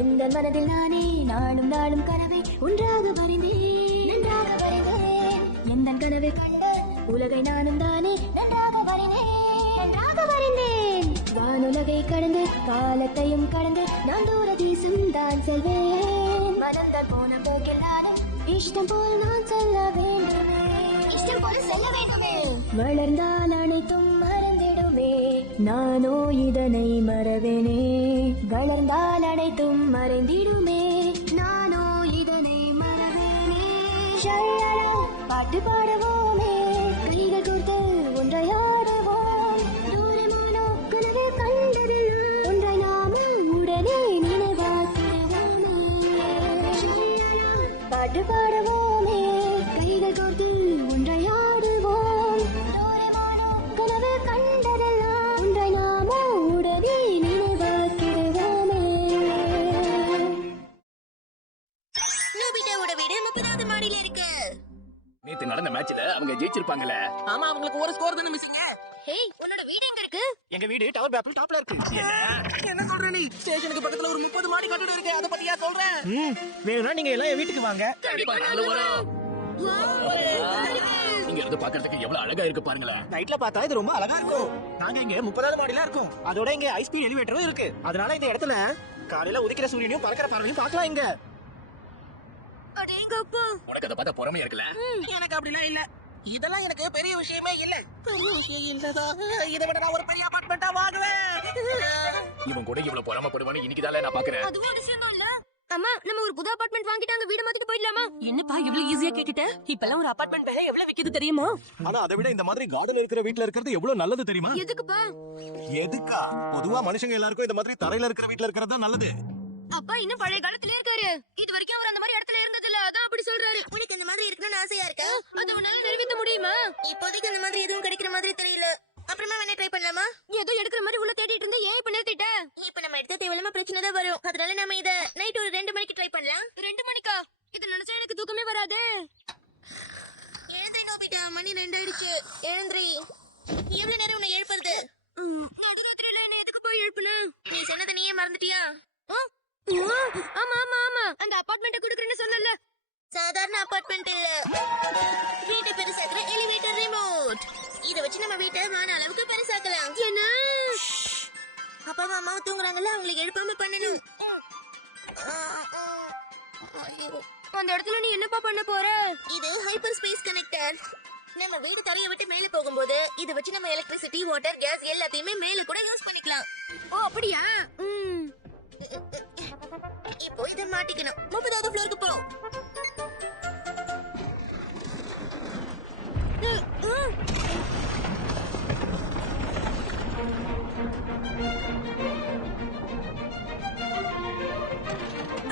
எந்த மனதில் நானே நாளும் நாளும் கனவை ஒன்றாக வரைந்தேன், நன்றாக வரைந்தேன். எந்த கனவை கண்ட உலகை நானும் தானே நன்றாக வரைந்தேன், நன்றாக வரைந்தேன். வானுலகை கடந்து காலத்தையும் கடந்து நான் தூர தேசம் தான் செல்வேன். மனம்தான் போன போக்கில் நானும் இஷ்டம் போல் நான் செல்ல வேண்டுமே, இஷ்டம் போல செல்ல வேண்டுமே. வளர்ந்தால் அனைத்தும் மறந்திடுமே, நானோ இதனை மறவேனே. வளர்ந்தால் அனைத்தும் மறைந்திடுமே, நானோ இதனை மறவேனே. பாட்டு பாடுவோமே, கைகள் கொடுத்து ஒன்றையாடுவோம். தூரமானோ கனவு கண்டதில் ஒன்றை நாமும் உடனே நினைவாக்குவோமே. பாட்டு பாடுவோமே, கைகள் கொடுத்து ஒன்றையாடுவோம். தூரமானோ கனவு கண்டதெல்லாம் ஒன்றை நாமோ உடனே நினைவாக்கிடுவோமே. நோபிதாவோட வீடு 30வது மாடியில இருக்கு. நேத்து நடந்த மேட்ச்ல அவங்க ஜெயிச்சிருப்பாங்கல. ஆமா, அவங்களுக்கு ஒரு ஸ்கோர் தான மிஸ்ஸிங். ஹேய், உன்னோட வீடு எங்க இருக்கு? எங்க வீடு டவர் பேப்பிள் டாப்ல இருக்கு. என்ன சொல்ற நீ? ஸ்டேஷனுக்கு பக்கத்துல ஒரு 30 மாடி கட்டடம் இருக்கு. அத பத்தியா சொல்றேன்? வேணும்னா நீங்க எல்லாம் வீட்டுக்கு வாங்க. கண்டிப்பா நாங்க வரோம். இங்க இருந்து பார்க்கிறதுக்கு எவ்வளவு அழகா இருக்கு பாருங்களேன். நைட்ல பார்த்தா இது ரொம்ப அழகா இருக்கும். நாங்க இங்க 30வது மாடியில இருக்கோம். அதோட இங்க ஹை ஸ்பீட் எலிவேட்டரும் இருக்கு. அதனால இந்த இடத்துல காலையில உதிக்கிற சூரியனையும் பறக்கிற பறவையும் பார்க்கலாம். இங்க அடேங்கப்பா, உனக்கு அதை பார்த்தா பொறாமையா இருக்குல்ல? எனக்கு அப்படிலாம் இல்ல. இதெல்லாம் எனக்கு பெரிய விஷயமே இல்ல. பெரிய விஷயம் இல்லதா? இதை விட நான் ஒரு பெரிய அபார்ட்மெண்டா வாங்குவேன். இவன் கூட இவ்வளவு பொறாமப்படுவான்னு இன்னைக்குதான் நான் பாக்குறேன். அதுவும் அதிசயம் தான் இல்ல? அம்மா, நம்ம ஒரு புது அபார்ட்மெண்ட் வாங்கிட்டாங்க, வீடு மாத்திட்டு போயிடலாமா? என்னப்பா இவ்வளவு ஈஸியா கேட்டுட்ட? இப்பெல்லாம் ஒரு அபார்ட்மெண்ட் விலை எவ்வளவு விக்குது தெரியுமா? ஆனா அதை விட இந்த மாதிரி கார்டன் இருக்கிற வீட்ல இருக்கிறது எவ்வளவு நல்லது தெரியுமா? எதுக்குப்பா? எதுக்கா? பொதுவா மனுஷங்க எல்லாருக்கும் இந்த மாதிரி தரையில இருக்கிற வீட்ல இருக்கிறது தான் நல்லது. அப்பா இன்னும் பழைய காலத்துல இருக்காரு. இது வரைக்கும் அவர் அந்த மாதிரி இடத்துல இருந்தது இல்ல, அதான் அப்படி சொல்றாரு. உனக்கு அந்த மாதிரி இருக்கணும்னு ஆசையா இருக்கா? அது உன்னால நிறைவேற்ற முடியுமா? இப்போதைக்கு அந்த மாதிரி எதுவும் கிடைக்கிற மாதிரி தெரியல. அப்புறமா வேணா ட்ரை பண்ணலாமா? ஏதோ எடுக்கிற மாதிரி உள்ள தேடிட்டு இருந்த, ஏன் இப்ப நிறுத்திட்ட? இப்ப நம்ம எடுத்த தேவையில்லாம பிரச்சனை தான் வரும். அதனால நம்ம இத நைட் ஒரு 2 மணிக்கு ட்ரை பண்ணலாம். 2 மணிக்கா? இது நினைச்சா எனக்கு தூக்கமே வராது. எழுந்திரி நோபிட்டா, மணி 2 ஆயிடுச்சு. எழுந்திரி. எவ்வளவு நேரம் உன்னை எழுப்புறது? நடுராத்திரியில என்ன எதுக்கு போய் எழுப்புன? நீ சொன்னதை நீயே மறந்துட்டியா? ஆமா ஆமா ஆமா, அந்த அபார்ட்மெண்ட்டை குடுக்குறேன்னு சொல்லல. சாதாரண அபார்ட்மெண்ட் இல்ல, வீட்டை பெருசாக்குற எலிவேட்டர் ரிமோட். இத வச்சு நம்ம வீட்டை மான அளவுக்கு பெருசாக்கலாம். என்ன? அப்பா அம்மா தூங்குறாங்கல்ல, அவங்களுக்கு எழுப்பாம பண்ணணும். அந்த இடத்துல நீ என்னப்பா பண்ண போற? இது ஹைப்பர் ஸ்பேஸ் கனெக்டர். நம்ம வீடு தரையை விட்டு மேலே போகும்போது இத வச்சு நம்ம எலக்ட்ரிசிட்டி, வாட்டர், கேஸ் எல்லாத்தையுமே மேல கூட யூஸ் பண்ணிக்கலாம். ஓ அப்படியா? இப்போ இத மாட்டிக்கணும். 30வது ஃப்ளோருக்கு போ.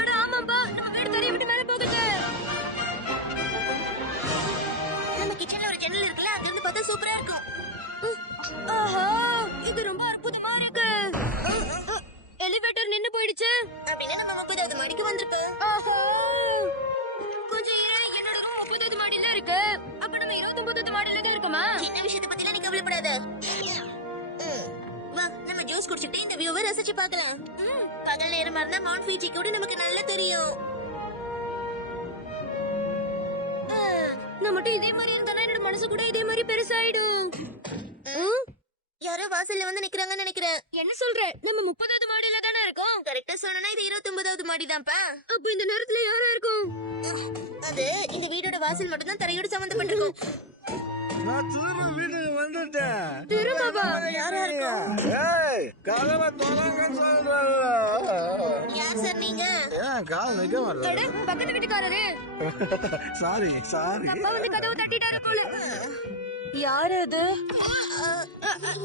அட ஆமாப்பா, நம்ம வீடு தரையை விட்டு மேலே போகுது. நம்ம கிச்சன்ல ஒரு ஜன்னல் இருக்குல்ல, அது வந்து பார்த்தா சூப்பரா இருக்கும். ஆஹா, இது ரொம்ப அற்புதமா இருக்கு. எலிவேட்டர் நின்னு போயிடுச்சு. அப்படின்னா நம்ம 30வது மாடிக்கு வந்திருக்கோம். ஆஹா, கொஞ்சம் என்னோட ரூம் 30வது மாடியில இருக்கு. அப்ப நம்ம 29வது மாடியில தான் இருக்கோமா? சின்ன விஷயத்தை பத்தி நீ கவலைப்படாத. வா, நம்ம ஜூஸ் குடிச்சிட்டு இந்த வியூவை ரசிச்சு பார்க்கலாம். பகல் நேரமா இருந்தா மவுண்ட் ஃபிஜி கூட நமக்கு நல்லா தெரியும். நான் மட்டும் இதே மாதிரி இருந்தா என்னோட மனசு கூட இதே மாதிரி பெருசாயிடும். யாரோ வாசல்ல வந்து நிக்கறாங்கன்னு நினைக்கிறேன். என்ன சொல்ற? நம்ம 30வது மாடியில தானே இருக்கோம். கரெக்ட்டா சொன்னா இது 29வது மாடி தான்ப்பா. அப்ப இந்த நேரத்துல யாரா இருக்கும்? அது இந்த வீடோட வாசல் மட்டும் தான் தரையோட சம்பந்தப்பட்டிருக்கும். நான் திரும்ப வீட்டுக்கு வந்துட்டேன். திரும்பவா? யாரா இருக்கும்? ஏய், கதவை திறங்கன்னு சொல்றேன். யார் சார் நீங்க? ஏன் கால் நிக்க வரல? அட, பக்கத்து வீட்டுக்காரரு. சாரி. அப்பா வந்து கதவு தட்டிட்டாரு போல. யார் அது?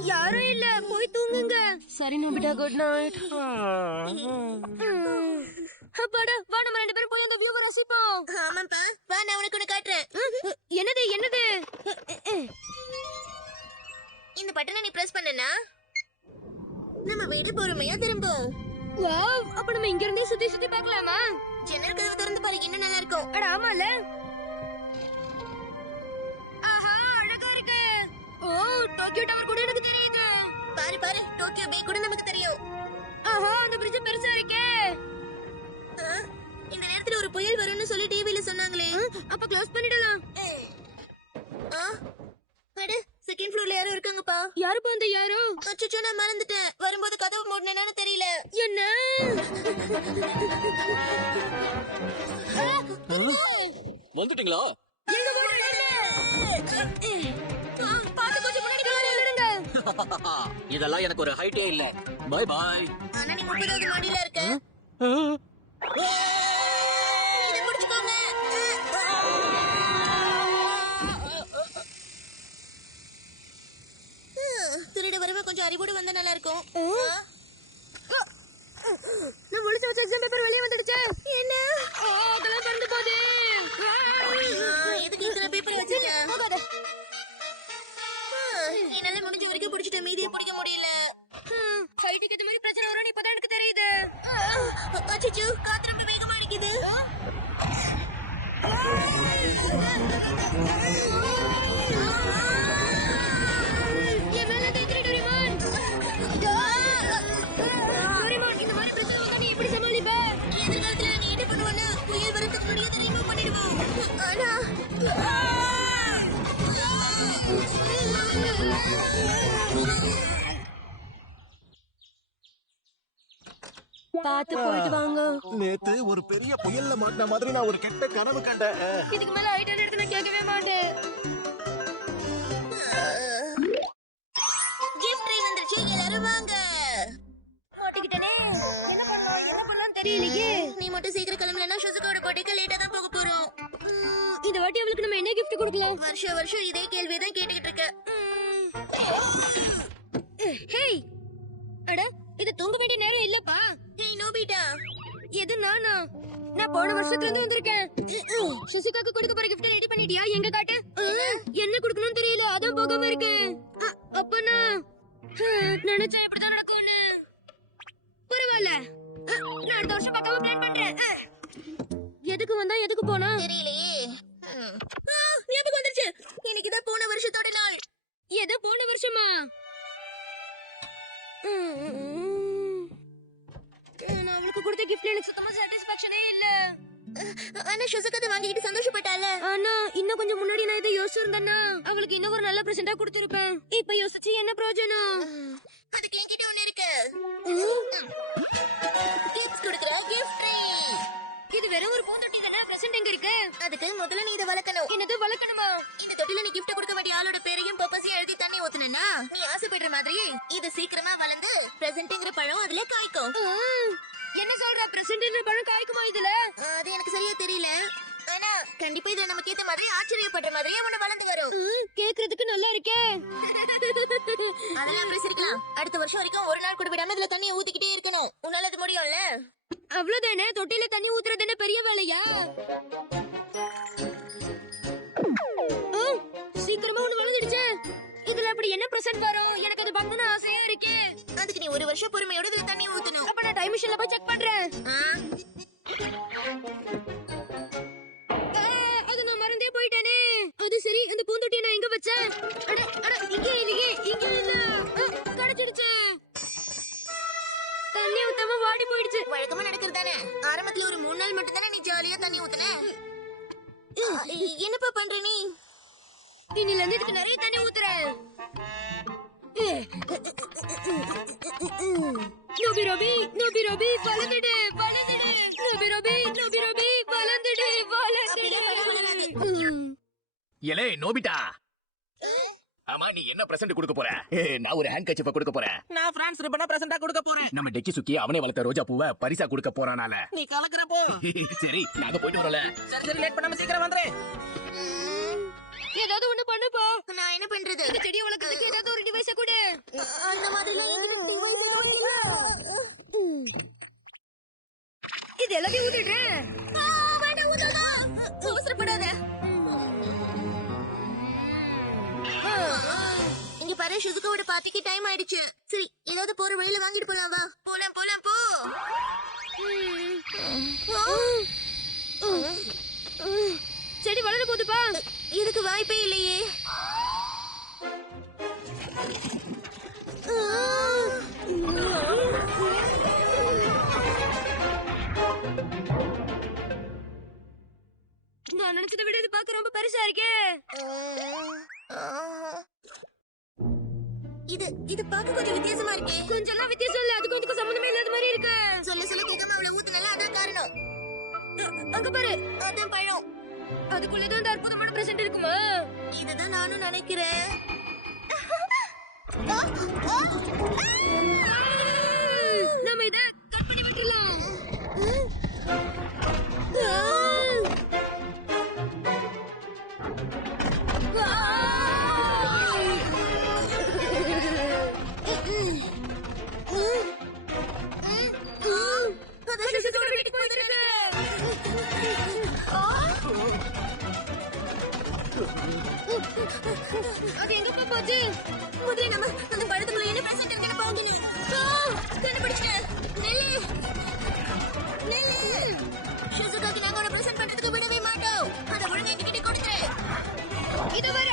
யாரும் இல்ல, போய் தூங்குங்க. சரி நோபிட்டா, குட் நைட். அப்பாடா, வா நம்ம 2 பேரும் போய் அந்த வியூவை ரசிப்போம். ஆமாப்பா, வா நான் உனக்கு ஒன்னு காட்டுறேன். என்னது? இந்த பட்டனை நீ பிரஸ் பண்ணனா நம்ம வீடு பொறுமையா திரும்பும். வாவ், அப்ப நம்ம இங்க இருந்தே சுத்தி சுத்தி பார்க்கலாமா? ஜன்னல் கதவு திறந்து பாரு, இன்னும் நல்லா இருக்கும். அட ஆமால. ஆஹா, அழகா இருக்கு. ஓ, டோக்கியோ டவர் கூட எனக்கு தெரியுது. பாரு, டோக்கியோ பே கூட நமக்கு தெரியும். ஆஹா, அந்த பிரிட்ஜ் பெருசா இருக்கே. புயல் வரும்னு சொல்லி டிவில சொன்னாங்களே. அப்ப க்ளோஸ் பண்ணிடலாம். அட செகண்ட் ஃப்ளோர்ல யாரோ இருக்காங்கப்பா. யாருப்பா அந்த யாரோ? அச்சச்சோ நான் மறந்துட்டேன். வரும்போது கதவு மூடுனேனான்னு தெரியல. என்ன? வந்துட்டீங்களா? எங்க பாத்து கொஞ்சம் முன்னாடி வந்துடுங்க. இதெல்லாம் எனக்கு ஒரு ஹைட்டே இல்ல. Bye bye. ஆனா நீ 30வது மாடியில இருக்க. இத புடிச்சுக்கோங்க. திருட வரவ கொஞ்சம் அறிவோடு வந்தா நல்லா இருக்கும். நான் ஒளிச்சு வச்ச எக்ஸாம் பேப்பர் வெளிய வந்துடுச்சு. என்ன? அதெல்லாம் பறந்து போகுது. எதுக்கு இத்தனை பேப்பர் வச்சிருக்க? போகாத. என்னால முடிஞ்ச வரைக்கும் பிடிச்சிட்டேன். மீதியை பிடிக்க முடியல. ஹைட்டுக்கு இந்த மாதிரி பிரச்சனை வரும்னு இப்பதான் எனக்கு தெரியுது. அச்சச்சோ காத்து ரொம்ப வேகமா அடிக்குது. என் மேல தேய்க்கிற டோரிமான். டோரிமான், இந்த மாதிரி பிரச்சனை வந்தா நீ எப்படி சமாளிப்ப? எதிர்காலத்துல நீ என்ன பண்ணுவன்னா புயல் வரதுக்கு முன்னாடியே அதை ரிமூவ் பண்ணிடுவோம். ஆனா பாத்து போயிட்டு வாங்க. நேத்து ஒரு பெரிய புயல்ல மாட்டின மாதிரி நான் ஒரு கெட்ட கனவு கண்டேன். இதுக்கு மேல ஹைட்டான இடத்துல நான் கேட்கவே மாட்டேன். கிஃப்ட் ட்ரை வந்துருச்சு. எல்லாரும் வாங்க. மாட்டிக்கிட்டனே. என்ன பண்ணலாம் தெரியலையே. நீ மட்டும் சீக்கிரம் கிளம்பலன்னா ஷுசுகோட பர்த்டேக்கு லேட்டா தான் போக போறோம். இந்த வாட்டி அவளுக்கு நம்ம என்ன கிஃப்ட் கொடுக்கலாம்? வருஷம் இதே கேள்வியை தான் கேட்டுக்கிட்டு இருக்க. ஹேய், அட இது தூங்க வேண்டிய நேரம் இல்லப்பா. Hey Nobita. எது நானா? நான் போன வருஷத்துல இருந்து வந்திருக்கேன். சசிகாக்கு கொடுக்க போற கிஃப்ட் ரெடி பண்ணிட்டியா? எங்க காட்டு. என்ன கொடுக்கணும்னு தெரியல, அதான் போகாம இருக்கேன். அப்ப நான் நினைச்சா இப்படிதான் நடக்கும்னு. பரவாயில்ல, நான் அடுத்த வருஷம் பக்காவா பிளான் பண்றேன். எதுக்கு வந்தா எதுக்கு போனா தெரியலையே. ஞாபகம் வந்துருச்சு. இன்னைக்குதான் போன வருஷத்தோட நாள். எது போன வருஷமா? நான் அவளுக்கு கொடுத்த கிஃப்ட்ல எனக்கு சுத்தமா சாட்டிஸ்பாக்சனே இல்ல. ஆனா ஷுசுக்கு அதை வாங்கிட்டு சந்தோஷப்பட்டால. ஆனா இன்னும் கொஞ்சம் முன்னாடி நான் இதை யோசிச்சிருந்தேன்னா அவளுக்கு இன்னும் ஒரு நல்ல பிரசன்டா கொடுத்திருப்பேன். இப்ப யோசிச்சு என்ன பிரயோஜனம்? அதுக்கு என்கிட்ட ஒண்ணு இருக்கு. கிட்ஸ் கொடுக்கற கிஃப்ட் ட்ரீ. இது வெறும் ஒரு பூந்தொட்டி தானே. பிரசன்ட் எங்க இருக்கு? அதுக்கு முதல்ல நீ இதை வளர்க்கணும். என்னது வளர்க்கணுமா? இந்த தொட்டில நீ கிஃப்ட் கொடுக்க வேண்டிய ஆளோட பேரையும் பர்பஸையும் எழுதி தண்ணி ஊத்துனா நீ ஆசைப்படுற மாதிரி இது சீக்கிரமா வளர்ந்து பிரசன்ட்ங்கிற பழம் அதுல காய்க்கும். என்ன சொல்ற? பிரசன்ட்ன்ற பழம் காய்க்குமா இதுல? அது எனக்கு சரியா தெரியல. ஆனா கண்டிப்பா இதுல நமக்கு ஏத்த மாதிரி ஆச்சரியப்படுற மாதிரியே ஒண்ணு வளர்ந்து வரும். கேக்குறதுக்கு நல்லா இருக்கே. அதெல்லாம் அப்படி சிரிக்கலாம். அடுத்த வருஷம் வரைக்கும் ஒரு நாள் கூட விடாம இதுல தண்ணியை ஊத்திக்கிட்டே இருக்கணும். உன்னால அது முடியும்ல? அவ்வளவுதானே. தொட்டில தண்ணி ஊத்துறது என்ன பெரிய வேலையா? சீக்கிரமா ஒண்ணு வளர்ந்துடுச்சு. இதுல அப்படி என்ன பிரசன்ட் வரும்? எனக்கு அது வாங்கணும்னு ஆசையா இருக்கு. அதுக்கு நீ ஒரு வருஷம் பொறுமையோட இதுல தண்ணி ஊத்தணும். அப்ப நான் டைம் மிஷின்ல போய் செக் பண்றேன். அது நான் மறந்தே போயிட்டேனே. அது சரி, அந்த பூந்தொட்டியை நான் எங்க வச்சேன்? இங்க இல்லையே. இங்க இல்ல. கிடைச்சிடுச்சு. தண்ணி ஊத்தாம வாடி போயிடுச்சு. வழக்கமா நடக்கிறது தானே. ஆரம்பத்துல ஒரு 3 நாள் மட்டும் தானே நீ ஜாலியா தண்ணி ஊத்துன. என்னப்பா பண்ற நீ? இன்னில இருந்து இதுக்கு நிறைய தண்ணி ஊத்துறேன். நோபி ரபி வளர்ந்துடு. நோபி ரபி வளர்ந்துடு. எலே நோபிட்டா. ஆமா நீ என்ன பிரசன்ட் கொடுக்க போற? நான் ஒரு ஹேண்ட் கர்ச்சீஃப் கொடுக்க போறேன். நான் பிரான்ஸ் ரிப்பனை பிரசன்டா கொடுக்க போறேன். நம்ம டெக்கி சுக்கி அவனே வளர்த்த ரோஜா பூவை பரிசா கொடுக்க போறானால. நீ கலக்குறப்போ. சரி நாங்க போயிட்டு வரோம்ல. சரி லேட் பண்ணாம சீக்கிரம் வந்துரு. ஏதாவது ஒண்ணு பண்ணுப்பா. நான் என்ன பண்றது? இந்த செடியை வளர்க்கறதுக்கு ஏதாவது ஒரு டிவைஸ கொடு. அந்த மாதிரிலாம் என்கிட்ட டிவைஸ் எதுவும் இல்ல. இது எல்லாத்தையும் ஊத்திடுறேன். வேண்டாம் ஊதாதா. அவசரப்படாத. இங்க பாரு ஷுசுகோட பார்ட்டிக்கு டைம் ஆயிடுச்சு. சரி ஏதாவது போற வழியில வாங்கிட்டு போலாம் வா. போலாம் போ. செடி வளர போகுதுப்பா. இதுக்கு வாய்ப்பே இல்லையே. நான் நினைச்சதை விட இது பார்க்க ரொம்ப பெருசா இருக்கே. இது பார்க்க கொஞ்சம் வித்தியாசமா இருக்கே. கொஞ்சம் எல்லாம் வித்தியாசம் இல்ல, அதுக்கு இதுக்கு சம்பந்தமே இல்லாத மாதிரி இருக்கு. சொல்ல சொல்ல கேட்காம அவளை ஊத்துனல, அதான் காரணம். அங்க பாரு, அதான் பழம். அதுக்குள்ள ஏதோ ஒரு அற்புதமான பிரசன்ட் இருக்குமா? இதுதான் நானும் நினைக்கிறேன். நாம இத கட் பண்ணி விட்டுறலாம். அது எங்க போச்சு? முதல்ல நம்ம அந்த பழத்துக்குள்ள என்ன பிரசன்ட் இருக்குன்னு பாக்கணும். கண்டுபிடிச்சேன். நெல்லு ஷிசுகாக்கு நாங்க உன பிரசன்ட் பண்றதுக்கு விடவே மாட்டோம். அதை ஒழுங்கா என்கிட்ட கொடுத்துரு. இது வர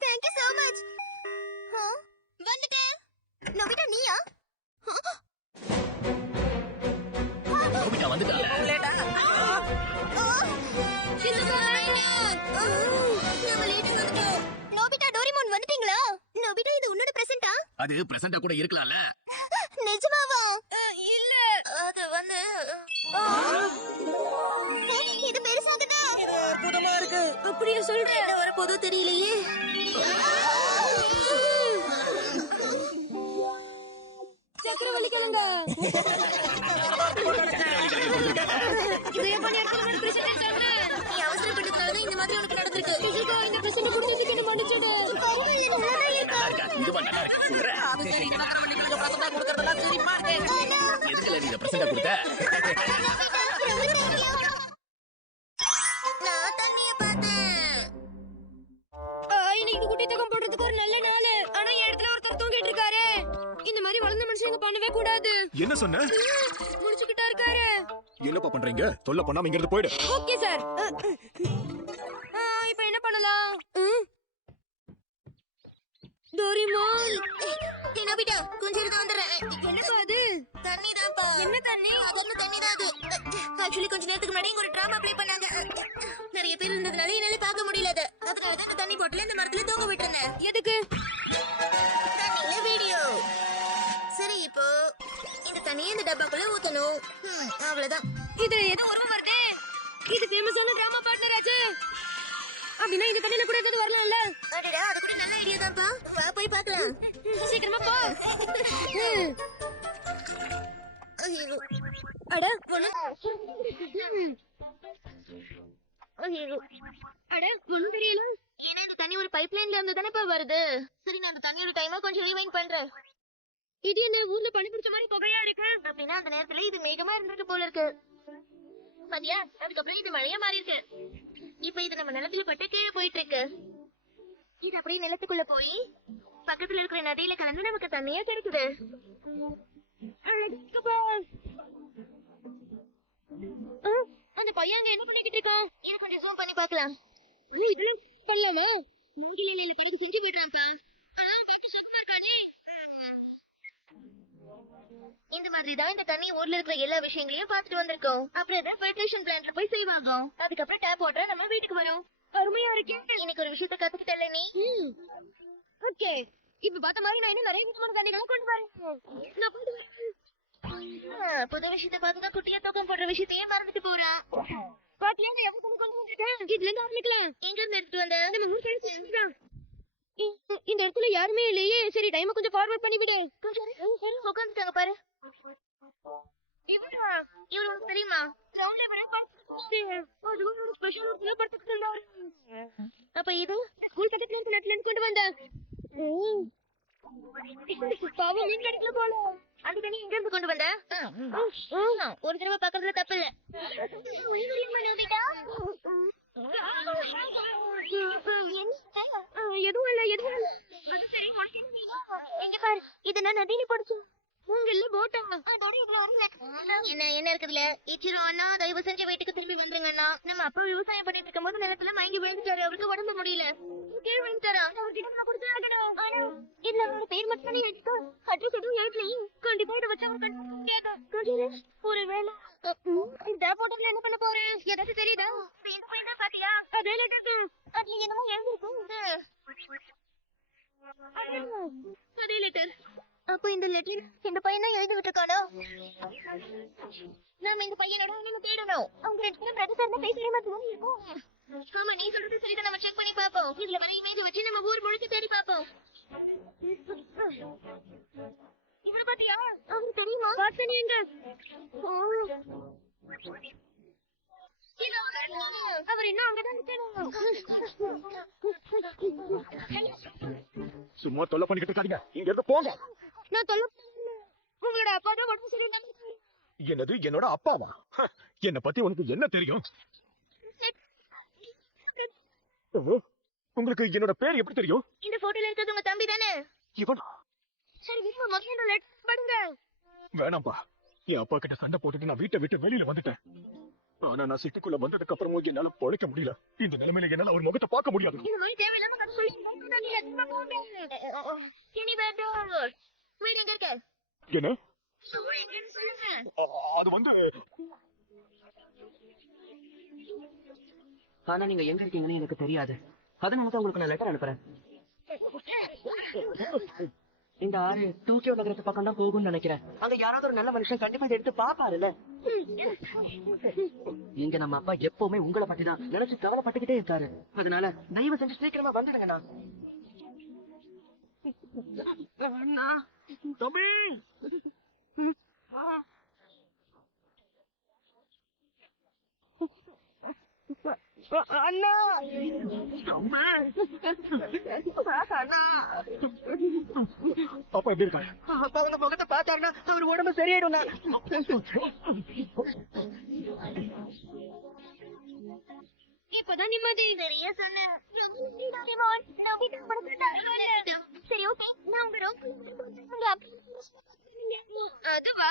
Thank you so much. வந்துட்டேன். நோபிதா நீயா? நோபிட்டா வந்துட்டால. நோபிதா டோரிமான் வந்துட்டீங்களா? நோபிதா இது உன்னோட பிரசன்ட்டா? அது பிரசன்டா கூட இருக்கலாம்ல. நிஜமாவா? இல்ல, அது வந்து இது பெருசாகுதா? அற்புதமா இருக்கு. அப்படியே சொல்றேன். என்ன வர போதோ தெரியலையே. சக்கரவள்ளி கிழங்க இது எப்ப நேரத்துல பிரசன்ட் சொல்ற? நீ அவசரப்பட்டதுனால இந்த மாதிரி உனக்கு நடந்திருக்கு. ஷிசுகா, இந்த பிரசன்ட் கொடுத்ததுக்கு என்ன மன்னிச்சிடு. நல்லா இருக்கா? இதுவா நல்லா இருக்கு. அது சரி, சக்கரவள்ளிகளுக்கு பிரசண்டா கொடுக்கறதெல்லாம் சிரிப்பா இருக்கு. எதுக்குல நீ இத பிரசன்டா கொடுத்த? நான் தண்ணிய பார்த்தேன். இன்னைக்கு குட்டி தூக்கம் போடுறதுக்கு ஒரு நல்ல நாள். ஆனா என் இடத்துல ஒருத்தர் தூங்கிட்டு இருக்காரு. இந்த மாதிரி வளர்ந்த மனுஷங்க பண்ணவே கூடாது. என்ன சொன்ன? முடிச்சுக்கிட்டா இருக்காரு. என்னப்பா பண்றீங்க? தொல்லை பண்ணாம இங்க இருந்து போயிடு. Okay sir. இப்ப என்ன பண்ணலாம்? டோரிமான், நோபிதா கொஞ்சம் இருக்க வந்துடுறேன். என்னப்பா அது? தண்ணி தான்ப்பா. என்ன தண்ணி? அதெல்லாம் தண்ணி தான் அது. ஆக்சுவலி கொஞ்ச நேரத்துக்கு முன்னாடி இங்க ஒரு டிராமா ப்ளே பண்ணாங்க. நிறைய பேர் இருந்ததுனால என்னால பார்க்க முடியல அது. அதனால தான் இந்த தண்ணி பாட்டில இந்த மரத்துல தூங்க விட்டுருந்தேன். எதுக்கு? தண்ணில வீடியோ. சரி, இப்போ இந்த தண்ணியை இந்த டப்பாக்குள்ள ஊத்தணும். அவ்வளவுதான். இதுல ஏதோ உருவம் வருதே. இது ஃபேமஸான டிராமா பார்ட்னர் ஆச்சு. அப்படின்னா இந்த தண்ணியில கூட ஏதாவது வரலாம்ல? அடடா, அது கூட நல்ல ஐடியா தான்ப்பா. வா போய் பார்க்கலாம். சீக்கிரமா போ. ஐயோ, அட ஒண்ணு. ஐயோ. அட ஒண்ணும் தெரியல. ஏன்னா இந்த தண்ணி ஒரு பைப்லைன்ல இருந்து தானேப்பா வருது. சரி, நான் அந்த தண்ணியோட டைமை கொஞ்சம் ரீவைண்ட் பண்றேன். இது என்ன ஊர்ல பனி பிடிச்ச மாதிரி புகையா இருக்கு? அப்படின்னா அந்த நேரத்துல இது மேகமா இருந்திருக்கு போல இருக்கு. பாத்தியா, அதுக்கப்புறம் இது மழையா மாறி இருக்கு. இப்ப இது நம்ம நிலத்துல பட்டு கீழே போயிட்டு இருக்கு. இது அப்படியே நிலத்துக்குள்ள போய் பக்கத்துல இருக்கிற நதியில கலந்து நமக்கு தண்ணியா கிடைக்குது. அந்த பையன் அங்க என்ன பண்ணிக்கிட்டு இருக்கான்? இது கொஞ்சம் ஜூம் பண்ணி பார்க்கலாம். இதெல்லாம் பண்ணலாமா? மூங்கில படகு செஞ்சு போயிடுறான்ப்பா. இந்த மாதிரி தான் இந்த தண்ணி ஊர்ல இருக்கிற எல்லா விஷயங்களையும் பார்த்துட்டு வந்திருக்கோம். அப்புறம் தான் ஃபெர்டிலைசேஷன் பிளான்ட்ல போய் சேவ் ஆகும். அதுக்கப்புறம் டேப் வாட்டர் நம்ம வீட்டுக்கு வரும். அருமையா இருக்கே. இன்னைக்கு ஒரு விஷயத்த கத்துக்கிட்டல நீ. ஓகே, இப்ப பார்த்த மாதிரி நான் இன்னும் நிறைய விதமான தண்ணிகளை கொண்டு வரேன். நான் கொண்டு வரேன். புது விஷயத்த பார்த்துதான் குட்டியா தூக்கம் போடுற விஷயத்தையே மறந்துட்டு போறா. பாத்தியா, நான் எவ்வளவு தண்ணி கொண்டு வந்திருக்கேன். இதுல இருந்து ஆரம்பிக்கலாம். எங்க இருந்து எடுத்துட்டு வந்த? நம்ம ஊர் சைடு சேர்ந்துதான். இந்த இடத்துல யாருமே இல்லையே. சரி, டைமை கொஞ்சம் ஃபார்வர்ட் பண்ணி விடு. உட்காந்துட்டாங்க பாரு. இவரா? இவரு உனக்கு தெரியுமா? ரவுண்ட்ல வர பார்த்துட்டு அதுவும் ஒரு ஸ்பெஷல் ஒர்க்ல படுத்துட்டு இருந்தாரு. அப்ப இது ஸ்கூல் பக்கத்துல இருக்க நெட்ல இருந்து கொண்டு வந்தேன். பாவம் மீன் கிடைக்கல போல. அந்த தண்ணி எங்க இருந்து கொண்டு வந்த? ஒரு தடவை பக்கத்துல தப்பு இல்ல. எதுவும் இல்ல, எதுவும் இல்ல. அது சரி, உனக்கு என்ன வேணும்? எங்க பாரு, இது நான் நதியில படிச்சு. உங்க இல்ல போட்டா? அதோட இவ்வளவு வரல. என்ன இருக்குதுல? இச்சிரோ அண்ணா, தயவு செஞ்சு வீட்டுக்கு திரும்பி வந்துருங்க அண்ணா. நம்ம அப்பா விவசாயம் பண்ணிட்டு இருக்கும் போது நிலத்துல மயங்கி விழுந்துட்டாரு. அவருக்கு உடம்பு முடியல. கீழே விழுந்துட்டாரா? அவர்கிட்ட நான் கொடுத்து ஆகணும். இதுல அவரோட பேர் மட்டும் தானே எழுதிருக்கா அட்ரஸ் எதுவும் எழுதலையே கண்டிப்பா இதை வச்சு அவர் கண்டுபிடிக்காத ஒருவேளை இந்த போட்டோல என்ன பண்ண போறேன் ஏதாச்சும் தெரியுதா இந்த பையன் தான் பாத்தியா அதே லெட்டர் அதுல என்னமோ எழுதிருக்கு அதே லெட்டர் அப்போ இந்த லெட்டர் இந்த பையன் தான் எழுதி விட்டுருக்கானோ நாம இந்த பையனோட நம்ம தேடணும் அவங்க ரெண்டு பேரும் பிரதர்ஸ் பேசுற மாதிரி தான் இருக்கும் ஆமா நீ சொல்றது சரிதான் நம்ம செக் பண்ணி பாப்போம் இதுல வர இமேஜ் வச்சு நம்ம ஊர் முழுக்க தேடி பாப்போம் இவர பாத்தியா அவங்க தெரியுமா பார்த்தனே எங்க அவர் இன்னும் அங்கதான் நிக்கணும் சும்மா தொல்லை பண்ணிக்கிட்டு இருக்காதீங்க இங்க இருந்து போங்க. நான் தொல்ல உங்களோட அப்பா தான் உடம்பு சரியில்லாம என்னது என்னோட அப்பாவா? என்ன பத்தி உனக்கு என்ன தெரியும்? உங்களுக்கு என்னோட பேர் எப்படி தெரியும்? இந்த போட்டோல இருக்கிறது உங்க தம்பி தானே இவனா? சரி வீட்டுல முதல்ல லெட்டர் படுங்க வேணாம்பா, என் அப்பா கிட்ட சண்டை போட்டுட்டு நான் வீட்டை விட்டு வெளியில வந்துட்டேன். ஆனா நான் சிட்டிக்குள்ள வந்ததுக்கு அப்புறமும் என்னால பொழைக்க முடியல. இந்த நிலைமையில என்னால ஒரு முகத்தை பார்க்க முடியாது. இந்த மாதிரி தேவையில்லாம கதை சொல்லி வீடு எங்க இருக்க என்ன? அது வந்து ஆனா நீங்க எங்க இருக்கீங்கன்னு எனக்கு தெரியாது. அதனால தான் உங்களுக்கு நான் லெட்டர் அனுப்புறேன். இந்த ஆறு டோக்கியோ நகரத்து பக்கம் தான் போகும்னு நினைக்கிறேன். அங்க யாராவது ஒரு நல்ல மனுஷன் கண்டிப்பா இதை எடுத்து பாப்பாருல்ல. இங்க நம்ம அப்பா எப்பவுமே உங்களை பத்தி தான் நினைச்சு கவலைப்பட்டுக்கிட்டே இருக்காரு. அதனால தயவு செஞ்சு சீக்கிரமா வந்துடுங்கண்ணா. தம்பி, அண்ணா அப்பா எப்படி இருக்காரு? அப்பா உங்க முகத்தை பார்த்தாருன்னா அவர் உடம்பு சரியாயிடும்ண்ணா. இப்பதான் நிம்மதி சரியா சொன்ன சரி ஓகே நான் உங்க அதுவா